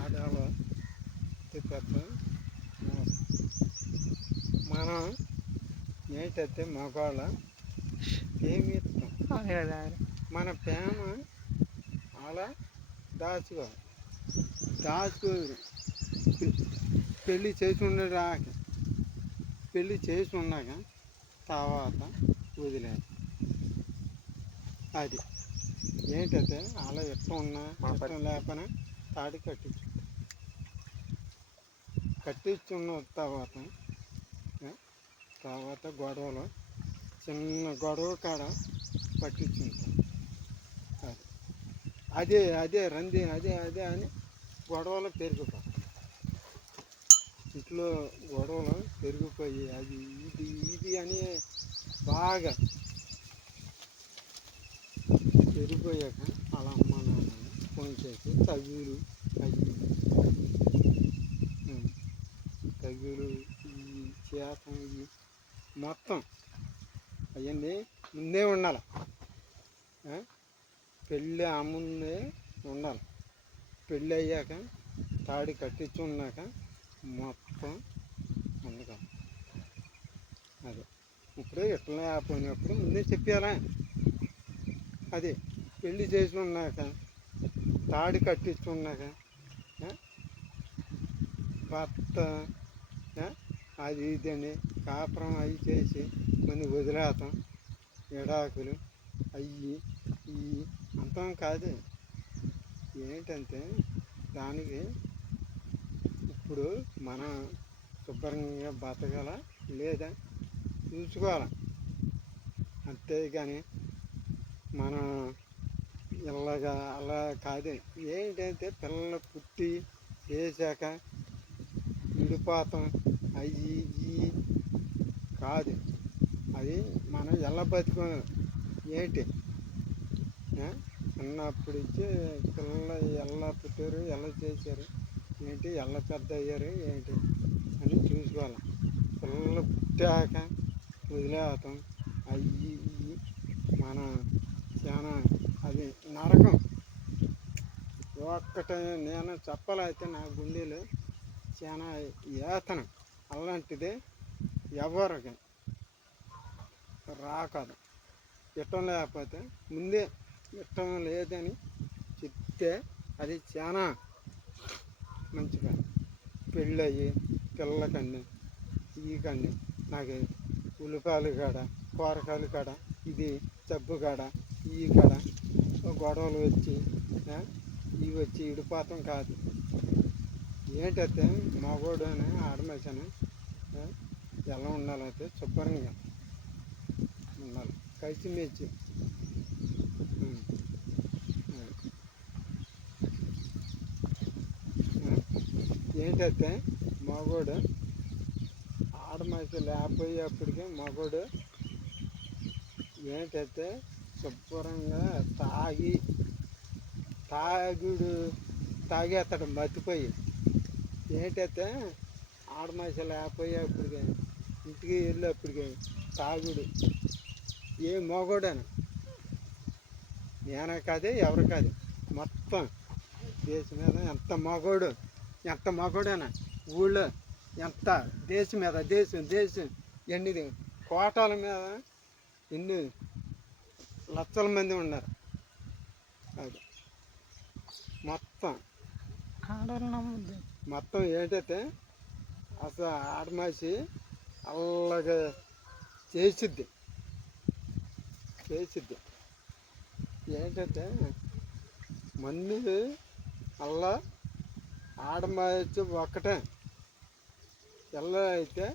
ఆడాలో పెద్ద మనం ఏంటంటే మగవాళ్ళ ఏమి ఇస్తాం మన ప్రేమ అలా దాచుకో పెళ్ళి చేసి ఉండరాక పెళ్ళి చేసి ఉన్నాక తర్వాత వదిలేదు. అది ఏంటంటే అలా ఇష్టం ఉన్నా ఇష్టం లేకపోయినా తాడి కట్టించున్న తర్వాత గొడవలు చిన్న గొడవ కాడ పట్టించుంటాం. అదే అదే రంది అదే అదే అని గొడవలు పెరిగిపోతాయి. ఇంట్లో గొడవలు పెరిగిపోయి అది ఇది ఇది అని బాగా పెరిగిపోయాక అలా అమ్మ నాన్నని ఫోన్ చేసి తగులు ఈ చేతం ఇవి మొత్తం అవన్నీ ముందే ఉండాలి. పెళ్ళి ముందే ఉండాలి. పెళ్ళి అయ్యాక తాడి కట్టించి ఉన్నాక మొత్తం ఉండదు. అదే ఇప్పుడు ఎట్లా పోయినప్పుడు ముందే చెప్పాలా. అది పెళ్ళి చేసి ఉన్నాక తాడి కట్టించి ఉన్నాక భర్త అది ఇదండి కాపురం అవి చేసి కొన్ని వదిలేతాం. ఎడాకులు అయ్యి ఇవి అంతం కాదు. ఏంటంటే దానికి ఇప్పుడు మనం శుభ్రంగా బతకాల లేదా చూసుకోవాలి. అంతేగాని మనం ఇలాగా అలా కాదు. ఏంటంటే పిల్లలు పుట్టి చేశాక విడిపోతాం అవి ఇవి కాదు. అది మనం ఎలా బతుకు ఏంటి చిన్నప్పుడు ఇచ్చి పిల్లలు ఎలా పుట్టారు ఎలా చేశారు ఏంటి ఎలా పెద్ద అయ్యారు ఏంటి అని చూసుకోవాలి. పిల్లలు పుట్టాక వదిలేస్తాం అవి ఇవి మన చాలా అది నరకం. ఒక్కటే నేను చెప్పాలైతే నా గుండెలు చాలా యాతన. అలాంటిది ఎవరికి రాకదు. ఇష్టం లేకపోతే ముందే ఇష్టం లేదని చెప్తే అది చాలా మంచిగా పెళ్ళయ్యి పిల్లకండి ఈ కండి నాకు ఉల్లిపాయలు కాడ కూరగాయలు కాడ ఇది జబ్బు కాడ ఈ కాడ గొడవలు వచ్చి ఇవి వచ్చి ఇడిపోతాం కాదు. ఏంటంటే మగోడు అని ఆడమేసాను ఎలా ఉండాలంటే శుభ్రంగా ఉండాలి. కలిసిమెలిసి ఏంటంటే మగోడు ఆడమేసి లేకపోయేప్పటికీ మగోడు ఏంటంటే శుభ్రంగా తాగేస్తాడు మర్చిపోయి. ఏంటంటే ఆడమేసి లేకపోయేప్పటికి ఇంటికి వెళ్ళేప్పటికి తాగుడు ఏ మగోడని నేనే కాదు ఎవరు కాదు మొత్తం దేశం మీద ఎంత మగోడైనా ఊళ్ళో ఎంత దేశం మీద దేశం ఎన్ని కోటాల మీద ఎన్ని లక్షల మంది ఉన్నారు. అది మొత్తం ఏంటంటే అసలు ఆడమాసి అలాగే చేసిద్ది. ఏంటంటే మంది అలా ఆడమాసి ఒక్కటే ఎలా అయితే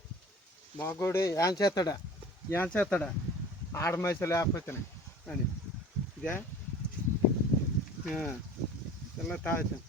మగోడు ఏం చేస్తాడా ఆడమాసి లేకపోతేనే అని ఇదే ఇలా తాగుతాం.